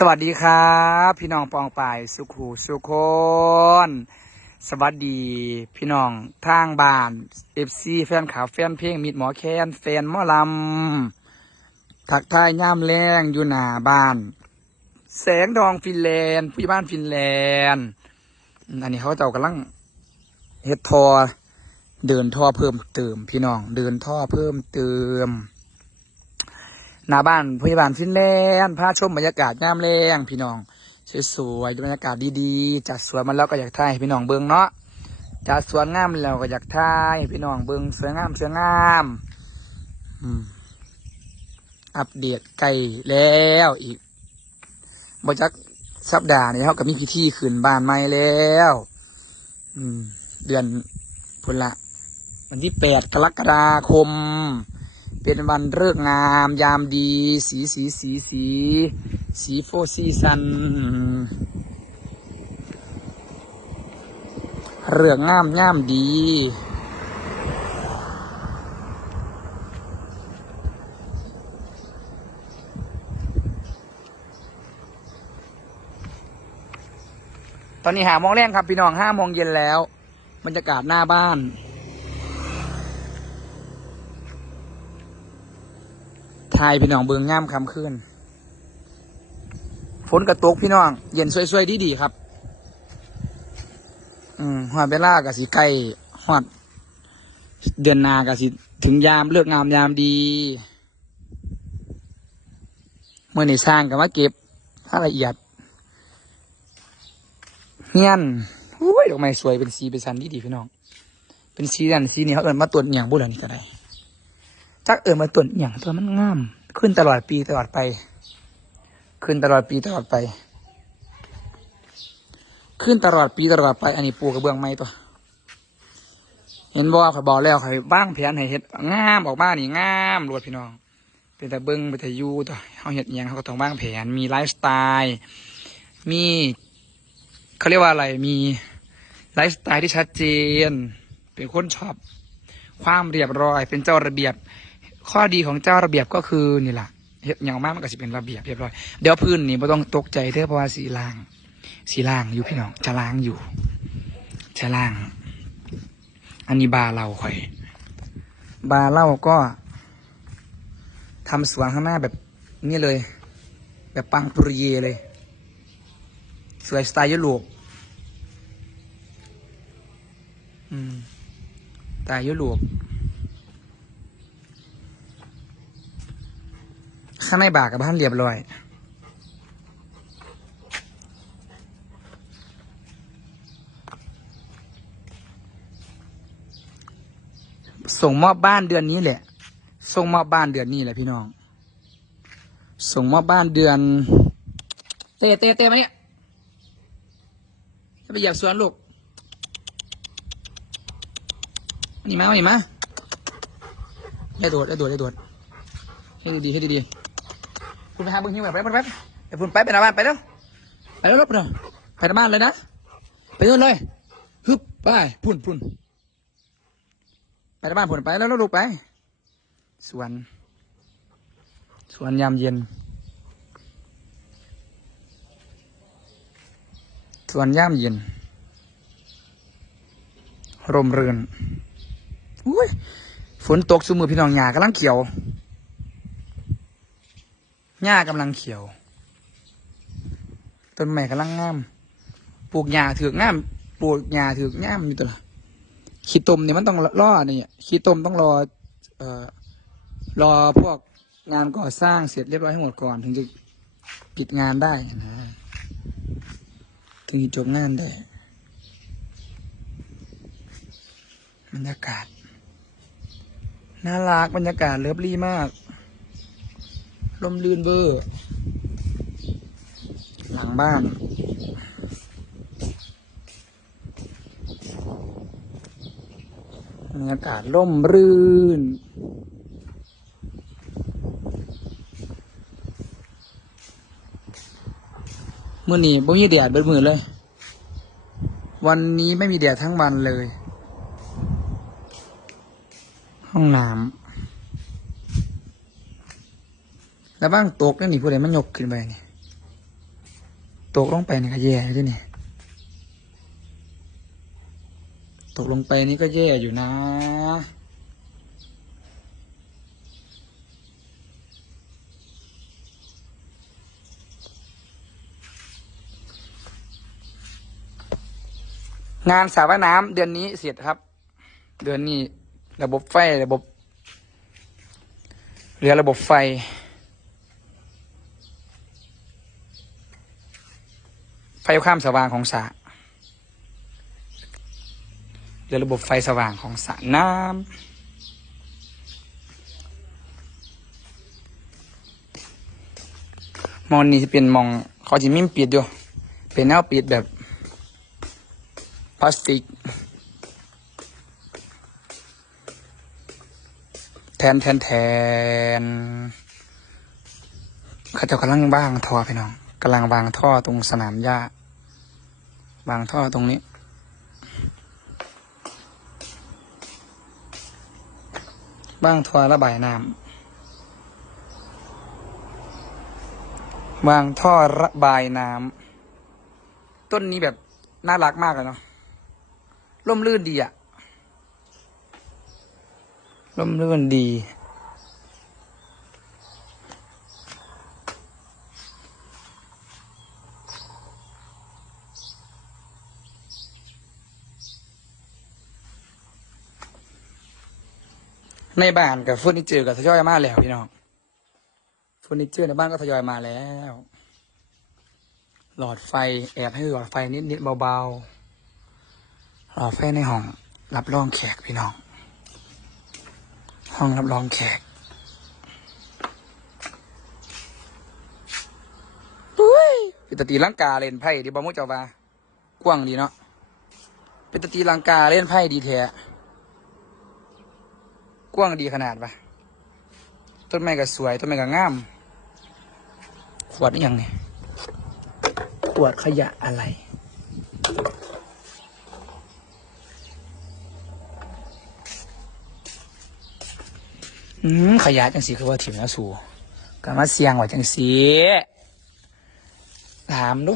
สวัสดีครับ พี่น้องปองปายสุขูสุคนสวัสดีพี่น้องทางบ้านเอฟซีแฟนขาวแฟนเพลงมิดหมอแคนแฟนหมอลำทักทายย่ามแรงอยู่หน้าบ้าน แสงทองฟินแลนด์ผู้ใหญ่บ้านฟินแลนด์อันนี้เขาเจ้ากำลังเฮ็ดทอ เดินท่อเพิ่มเติม พี่น้องเดินท่อเพิ่มเติม หน้าบ้านพยาบาลฟินแลนด์พาชมบรรยากาศงามแรงพี่น้องสวยๆบรรยากาศดีๆจัดสวนมาแล้วก็อยากถ่ายให้พี่น้องเบิ่งเนาะจัดสวนงามแล้วก็อยากถ่ายให้พี่น้องเบิ่งสวยงามสวยงามอัปเดตไกลแล้วอีกบจักสัปดาห์นี้เขาก็มีพิธีขึ้นบ้านใหม่แล้ว อืม เดือนพุนละ วันที่แปดกรกฎาคม เป็นวันเลิกษ์งาม ยามดี สีสีสีสี สีโฟซีซันเรื่องงามย่ามดี ตอนนี้หามองแรงครับ พี่น้องห้าโมงเย็นแล้ว บรรยากาศหน้าบ้าน ทายพี่น้องเบืองง่ามคำขึ้นฝนกระตกพี่น้อง เย็นสวยๆดีๆครับ อืมหอดเวลากะสิใกล้หอด เดือนนากะสิถึงยามเลือกงามยามดี เมื่อนี่สร้างกับว่าเก็บถ้าละเอียดเฮียนอุ้ยดอกไม้สวยเป็นสีเป็นสันดีดีๆพี่น้อง เป็นสีนันสีนี้เขาเอินมาตรวจอหย่างบุหรี่นี่ก็ได้ จักเออมาตุนอย่างตัวมันงาม ขึ้นตลอดปีตลอดไป ขึ้นตลอดปีตลอดไป ขึ้นตลอดปีตลอดไป อันนี้ปูกระเบื้องไม้ตัว เห็นบ่เขาบอกแล้วเขาบ้างแผนให้เฮ็ดงามออกมานี่งามรวดพี่น้อง เป็นแต่เบิ้งเป็นแต่ยูตัวเขาเฮ็ดอหยังเขาก็ต้องวางแผน มีไลฟ์สไตล์ มีเขาเรียกว่าอะไร มีไลฟ์สไตล์ที่ชัดเจน เป็นคนชอบความเรียบร้อย เป็นเจ้าระเบียบ ข้อดีของเจ้าระเบียบก็คือนี่แหละเฮ็ดอย่างมากมันก็สิเป็นระเบียบเรียบร้อย เดี๋ยวพื้นนี่ไม่ต้องตกใจเด้อเพราะว่าสีล่าง สีล่างอยู่พี่น้องจะล้างอยู่จะล้าง อันนี้บาเราค่อย บาร์เราก็ทำสวนข้างหน้าแบบนี่เลย แบบปังปุริเยเลย สวยสไตล์ยุโรปอืมสไตล์ยุโรป ข้างในบากกับบ้านเรียบร้อยส่งมอบบ้านเดือนนี้แหละ ส่งมอบบ้านเดือนนี้แหละพี่น้อง ส่งมอบบ้านเดือน เตะเตะเตะมาเนี่ยจะไปเหยียบสวนลูกนนี้มาอันนี้มาได้โดดได้โดดได้โดดให้ดีให้ดีๆ คุณไปหาเบิ้งหิ้วแบบไปไปไปไปพุ่นไปไปหน้าบ้านไปแล้วไปแล้วรบเนาะไปหน้าบ้านเลยนะไปนู่นเลยฮึบไปพุ่นพุ่นไปหน้าบ้านพุ่นไปแล้วแล้วลูกไปสวนสวนยามเย็นสวนยามเย็นร่มรื่นอุ้ยฝนตกสุมือพี่น้องหญ้ากำลังเขียว หญ้ากำลังเขียว ต้นไม้กำลังงาม ปลูกหญ้าถือกงาม ปลูกหญ้าถือกงามอยู่ตัวขี้ตมเนี่ยมันต้องรอเนี่ยขี้ตมต้องรอเอ่อรอพวกงานก่อสร้างเสร็จเรียบร้อยให้หมดก่อนถึงจะปิดงานได้นะถึงจะจบงานได้บรรยากาศน่ารักบรรยากาศเลิฟลี่มาก ลมลื่นเบอร์ หลังบ้าน บรรยากาศร่มรื่น มื่อนี้บ่มีแดดเบิดมือเลย วันนี้ไม่มีแดดทั้งวันเลย ห้องน้ำ แล้วบ้างตกนั่นนี่ผู้ใดมันยกขึ้นไปนี่ตกลงไปนี่ก็แย่อยู่ด้วยนี่ตกลงไปนี่ก็แย่อยู่นะงานสระว่ายน้ำเดือนนี้เสร็จครับ เดือนนี้ระบบไฟระบบเหลือระบบไฟ ไฟความสว่างของสระเหลือระบบไฟสว่างของสระน้ำมองนี้จะเป็นมองเขาจะมิ่มปิดอยู่เป็นแนวปิดแบบพลาสติก แทนแทนแทนเขาจะกำลังบ้างท่อพี่น้องกำลังวางท่อตรงสนามหญ้า วางท่อตรงนี้บ้างท่อระบายน้ำวางท่อระบายน้ำต้นนี้แบบน่ารักมากเลยเนาะร่มรื่นดีอะร่มรื่นดี ในบ้านกับเฟอร์นิเจอร์กับทยอยมาแล้วพี่น้องเฟอร์นิเจอร์ในบ้านก็ทยอยมาแล้ว หลอดไฟแอบให้หลอดไฟนิดนิดๆเบาๆหลอดไฟในห้อง รับรองแขกพี่น้อง ห้องรับรองแขกอุ้ยเป็นตะตีลังกาเล่นไพ่ดีบอมุเจ้าว่ากว้างดีเนาะเป็นตะตีลังกาเล่นไพ่ดีแท้ กว้างดีขนาดปะต้นไม้ก็สวย ต้นไม้ก็งาม ขวดนี่ยังเนี่ยขวดขยะอะไร อืมขยะจังสีคือว่าถิ่มนะสูก็มาเสียงว่าจังสีถามดู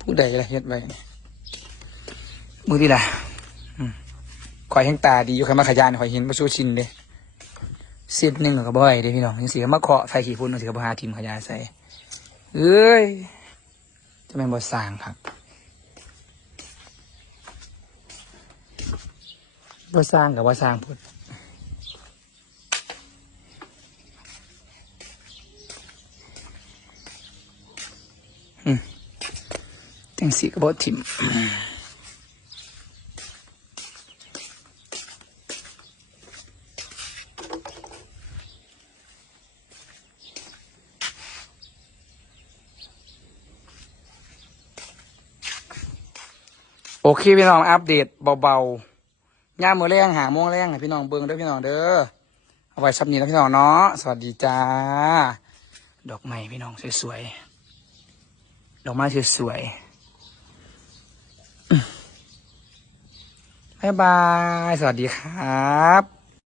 ผู้ใดละเฮ็ดไว้มือดีละอืมค อยแห้งตาดีอยู่ใครมาขยานคอยเห็นมาสู้ชินเลยเสียดหนึ่งก็บ่อยเด้พี่น้องจังสีมาเคาะไฟขี่พุ่นสีก็บ่หาทิมขยะใส่เอ้ยจะเป็นบ่สร้างครับบ่สร้างกับบ่สร้างพุ่นจังสีก็บอทิม โอเคพี่น้องอัปเดตเบาๆย่ามือแรงหาโมงแรงให้พี่น้องเบิ่งเด้อพี่น้องเด้อเอาไว้ชับนี้นะพี่น้องเนาะสวัสดีจ้า ดอกไม้พี่น้องสวยๆดอกไม้สวยๆบ๊ายบาย สวัสดีครับ